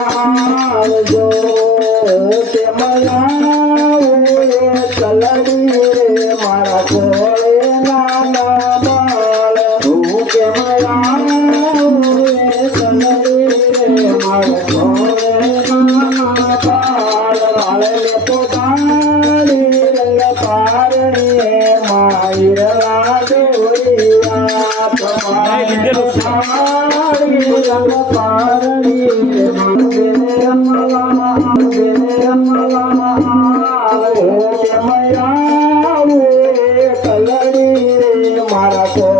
આવજો તે મયાવું ચલડી રે મારા કોળે નાના બાળ તું કે મયાવું ચલડી રે મારા કોળે નાના બાળ વાળે પોતાની રંગ પારણીએ માયરા દેવરિયા તમારે પારણી રંગ પારણીએ রাখো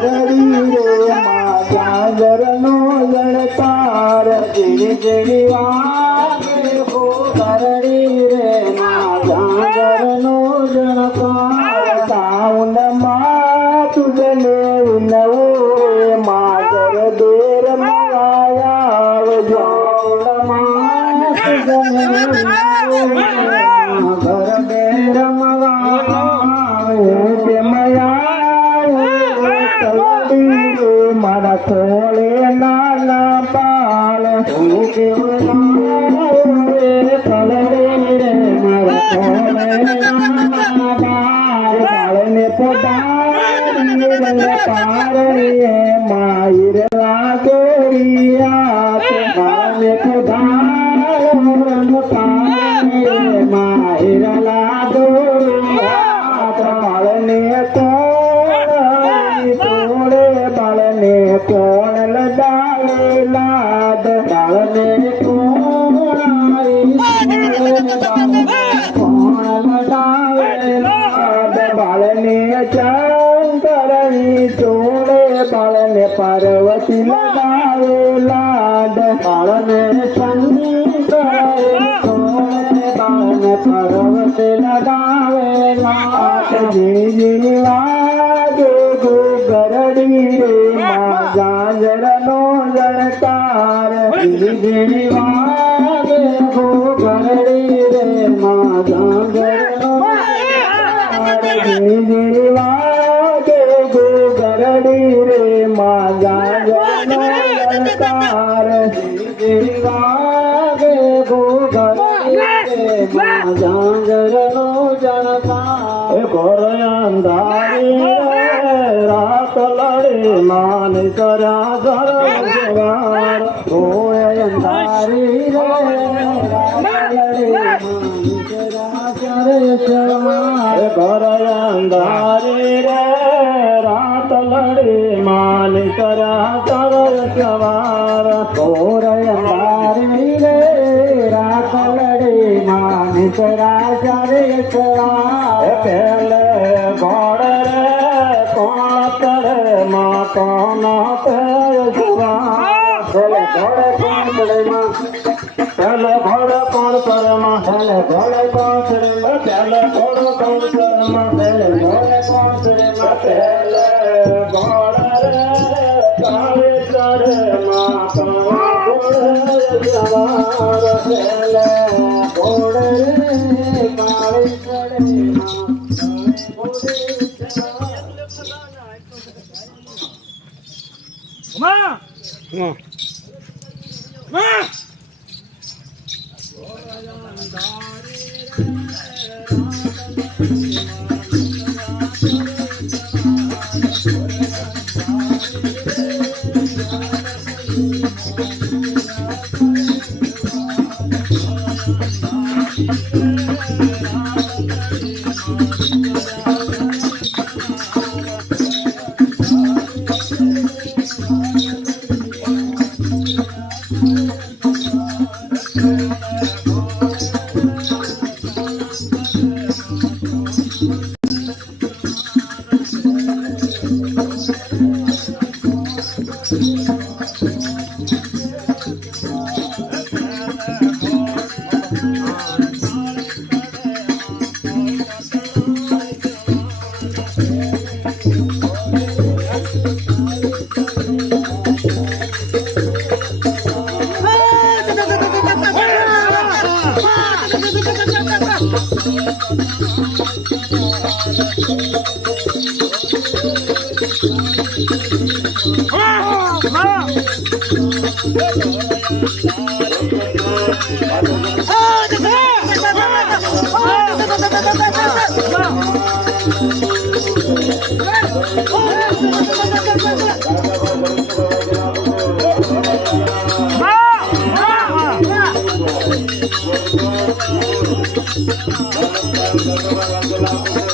કરડી રે મા ગાંગર નો જળકાર જેણી જેણી વાત કરડી રે મા ગાંગર નો જળકાર સાઉન્ડમાં તુજને વિનવો માગર દેર મગાયા જોડમાં તુજને ઘર દેર મગાયા கோலே நானா பால. தலைவரே மர கோலே நானா பால. பழனி போட்டாங்க பாரணியே மாயிரலா கோரியா பாலே પાર્વતી લગાવે લાડ બાળને શંકર ચોળે બાળને પાર્વતી લડાવે લાડ જીજી વાગે ગરડી રે ગાંજરનો જળકાર જીજી વાગે ગો ગરડી રે મા ગાંજરનો જીજી વાગે ગો ગરડી રે મા ગાંજરનો જળકાર જીજી વાગે ગો ગરડી રે મા ગાંજરનો જળકાર એ અંધારી રાત લડે માન કર્યા ઘર જવાર હોય અંધારી રે. ઘર અંધારી રે. રાત લડે માન કરા ઘર જવાર ઘોર અંધારી રે. રાત લડે માન કરા ઘર જવાર પહેલે ઘોડ રે, કોણ પહેલે ઘોડે કોણ કરે માં પહેલે ઘોડે કોણમાં પહેલે ઘોડે કોણ કરે માં પહેલે ઘોડો કોણમાં પહેલે ઘોડે માં પહેલે ઘોડે રે કાવે કરે માં કોણ ઘોડે જવા રહેલે అమ్మా అమ్మా Oh! Thank you.